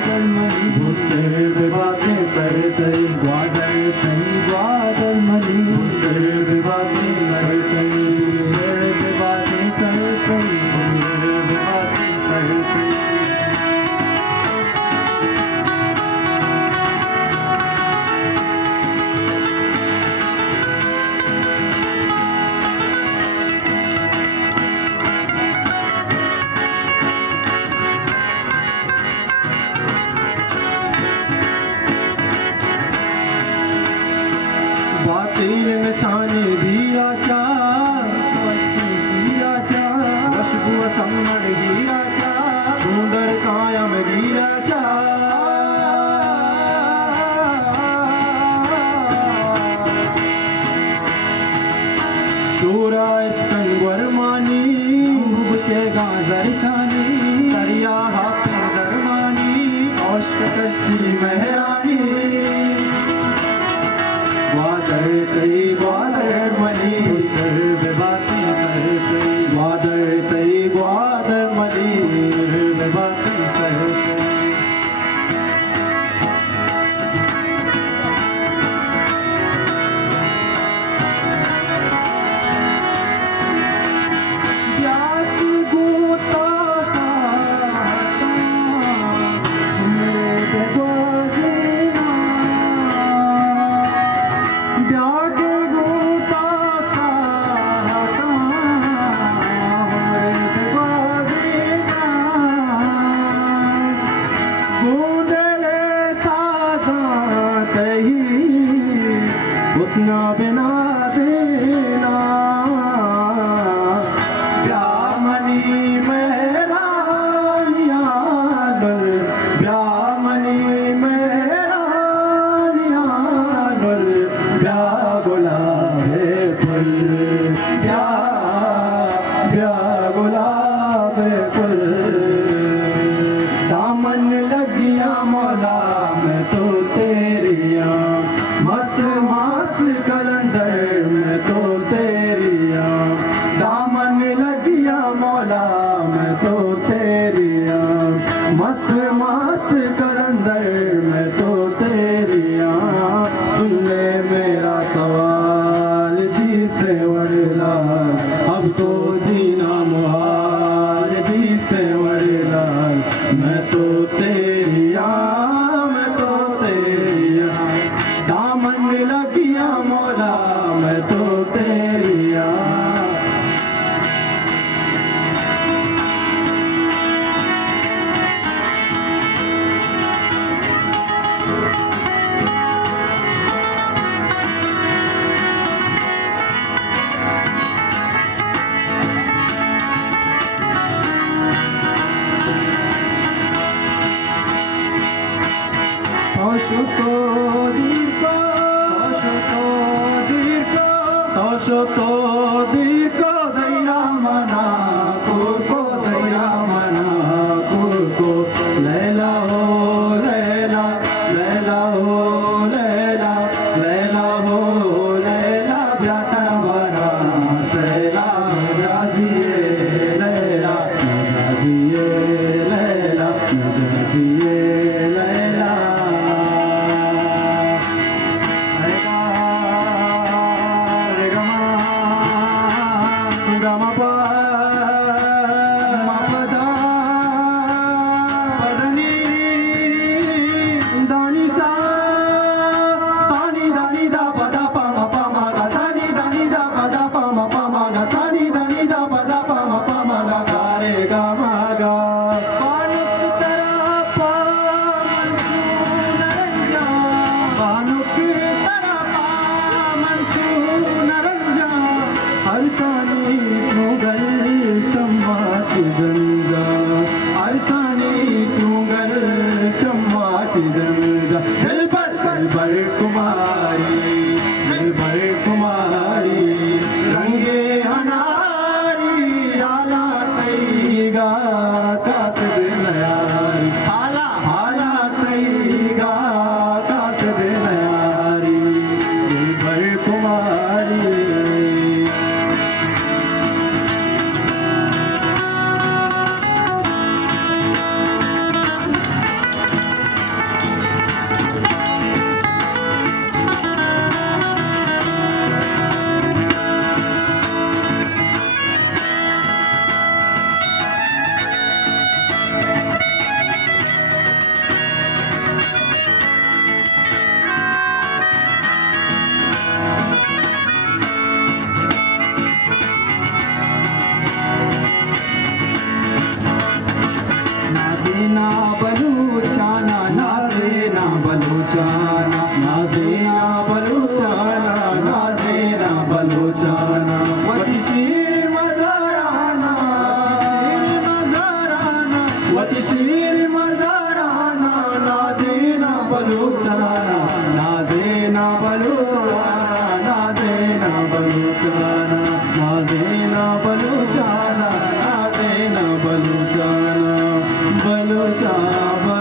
ग्वादर मणि बुस्तर बातें सर तई ग्वादर तई ग्वादर मणि बुस्तर बातें सर तई बातें सर तई बुस्तर बातें सर तई बातील निशाने धीराचा शिराचा वशबुव संगण धीराचा सुंदर कायम धीराचा शोरा स्कन वर्मानी बुशे गाजर शानी दरिया हाथ दरमानी औष्ट कशी मेहरानी ग्वादर तई ग्वादर मणि बुस्तर बातें सर तई ग्वादर तई ग्वादर मणि बुस्तर बातें सर तई ब्यात गोता साता मेरे बेगवाजेना ब्यात गोता साता मेरे बेगवाजेना गोंडले साजात ही हुस्ना बिना देना ब्यामनी मेहरानिया डल ब्यामनी मेहरानिया डल ब्या गुलाबे फुल ब्या ब्या गुलाबे फुल दामन लगिया मौला मैं तो तेरिया मस्त मस्त कलंदर मैं तो तेरिया दामन लगिया मौला मैं तो तेरिया मस्त मस्त कलंदर मैं तो तेरिया सुन ले मेरा सवाल जी से वड़ला अब तो जीना मुहाल जी से वड़ला मैं तो तेरिया मैं तो तेरिया दामन लगिया मौला मैं तो तेरिया অসতো দীর্ঘ অসতো দীর্ঘ तोशतो दीर्घ जैरा मना कुरको जैरा मना कुरको लैला हो लैला लैला हो लैला लैला हो लैला ब्यातर बरा सैला जाजिए लैला जाजिए लैला जाजिए लैला अरसानी क्यों गल चम्माच गंजा अरसानी क्यों गल चम्माच गंजा दिल पर कुमारी दिल पर कुमारी रंगे अनारी आला तईगा कासद नयारी हाला हाला तईगा कासद नयारी दिल पर कुमारी नाजेना बलूचाना नाजेना बलूचाना नाजेना बलूचाना नाजेना बलूचाना वती शीर मजाराना वती शीर मजाराना नाजेना बलूचाना नाजेना बलूचाना नाजेना बलूचाना नाजेना बलूचाना नाजेना बलूचाना बलूचाना